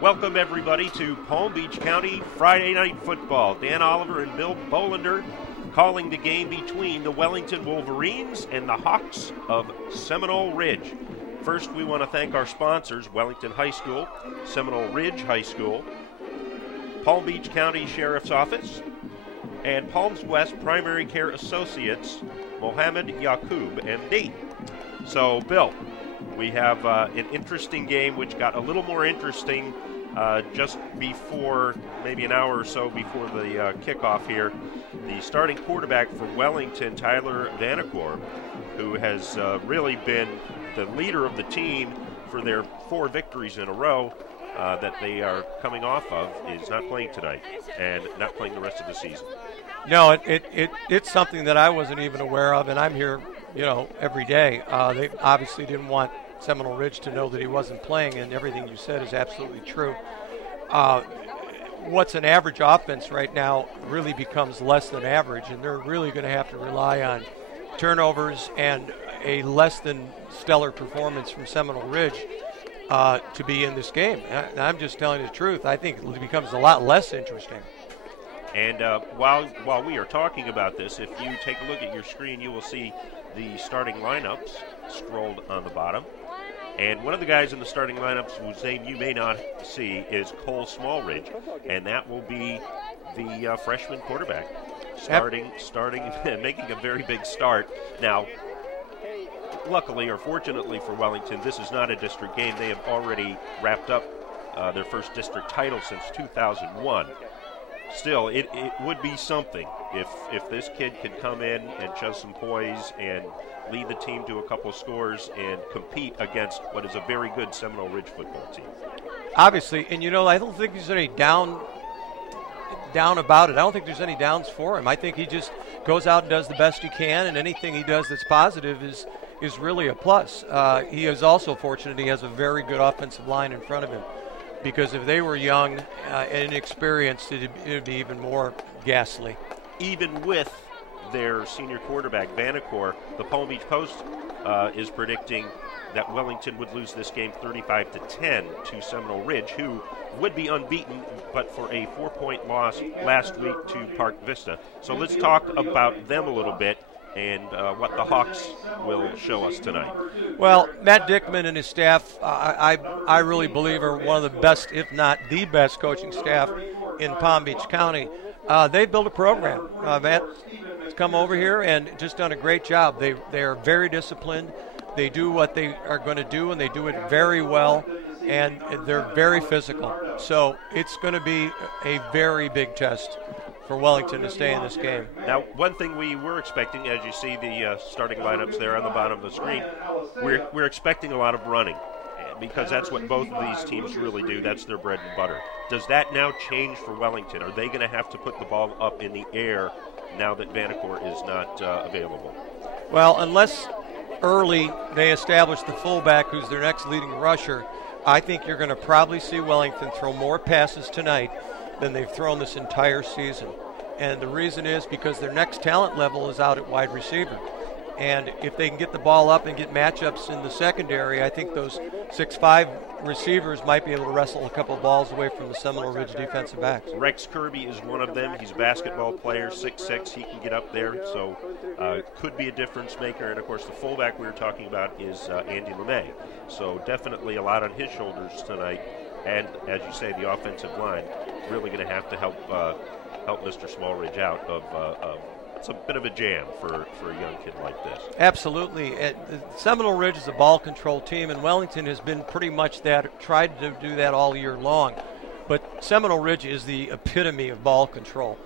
Welcome, everybody, to Palm Beach County Friday Night Football. Dan Oliver and Bill Bolander calling the game between the Wellington Wolverines and the Hawks of Seminole Ridge. First, we want to thank our sponsors, Wellington High School, Seminole Ridge High School, Palm Beach County Sheriff's Office, and Palms West Primary Care Associates, Mohammed Yaqub, MD. So, Bill, we have an interesting game which got a little more interesting just before, maybe an hour or so before the kickoff here. The starting quarterback for Wellington, Tyler Vanacore, who has really been the leader of the team for their 4 victories in a row that they are coming off of, is not playing tonight and not playing the rest of the season. No, it's something that I wasn't even aware of, and I'm here, every day. They obviously didn't want Seminole Ridge to know that he wasn't playing, and everything you said is absolutely true. What's an average offense right now really becomes less than average, and they're really going to have to rely on turnovers and a less than stellar performance from Seminole Ridge to be in this game. I'm just telling you the truth. I think it becomes a lot less interesting. And while we are talking about this, if you take a look at your screen, you will see the starting lineups scrolled on the bottom. And one of the guys in the starting lineups whose name you may not see is Cole Smallridge, and that will be the freshman quarterback starting, making a very big start. Now, luckily or fortunately for Wellington, this is not a district game. They have already wrapped up their first district title since 2001. Still, it would be something if this kid could come in and show some poise and lead the team to a couple scores and compete against what is a very good Seminole Ridge football team. Obviously, and I don't think there's any down about it. I don't think there's any downs for him. I think he just goes out and does the best he can, and anything he does that's positive is really a plus. He is also fortunate he has a very good offensive line in front of him, because if they were young and inexperienced, it would be even more ghastly. Even with their senior quarterback, Vanacore, the Palm Beach Post is predicting that Wellington would lose this game 35-10 to Seminole Ridge, who would be unbeaten but for a 4-point loss last week to Park Vista. So let's talk about them a little bit and what the Hawks will show us tonight. Well, Matt Dickman and his staff, I really believe, are one of the best, if not the best, coaching staff in Palm Beach County. They've built a program. Matt has come over here and just done a great job. They are very disciplined. They do what they are going to do, and they do it very well, and they're very physical. So it's going to be a very big test for Wellington to stay in this game. Now, one thing we were expecting, as you see the starting lineups there on the bottom of the screen, we're expecting a lot of running, because that's what both of these teams really do. That's their bread and butter. Does that now change for Wellington? Are they going to have to put the ball up in the air now that Vanacore is not available? Well, unless early they establish the fullback who's their next leading rusher, I think you're going to probably see Wellington throw more passes tonight than they've thrown this entire season. And the reason is because their next talent level is out at wide receiver. And if they can get the ball up and get matchups in the secondary, I think those 6'5" receivers might be able to wrestle a couple of balls away from the Seminole Ridge defensive backs. Rex Kirby is one of them. He's a basketball player, 6'6". He can get up there, so could be a difference maker. And, of course, the fullback we were talking about is Andy LeMay. So definitely a lot on his shoulders tonight. And, as you say, the offensive line really going to have to help Mr. Smallridge out of it's a bit of a jam for a young kid like this. Absolutely. Seminole Ridge is a ball control team, and Wellington has been pretty much that, tried to do that all year long. But Seminole Ridge is the epitome of ball control.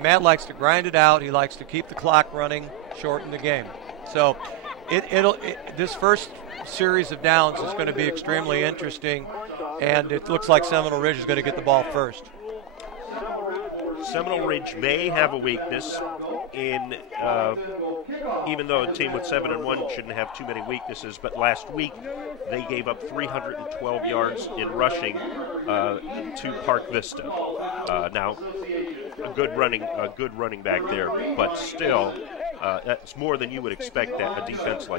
Matt likes to grind it out. He likes to keep the clock running, shorten the game. So this first series of downs is going to be extremely interesting, and it looks like Seminole Ridge is going to get the ball first. Seminole Ridge may have a weakness in, even though a team with 7-1 shouldn't have too many weaknesses, but last week they gave up 312 yards in rushing to Park Vista. Now, a good running back there, but still, that's more than you would expect that a defense like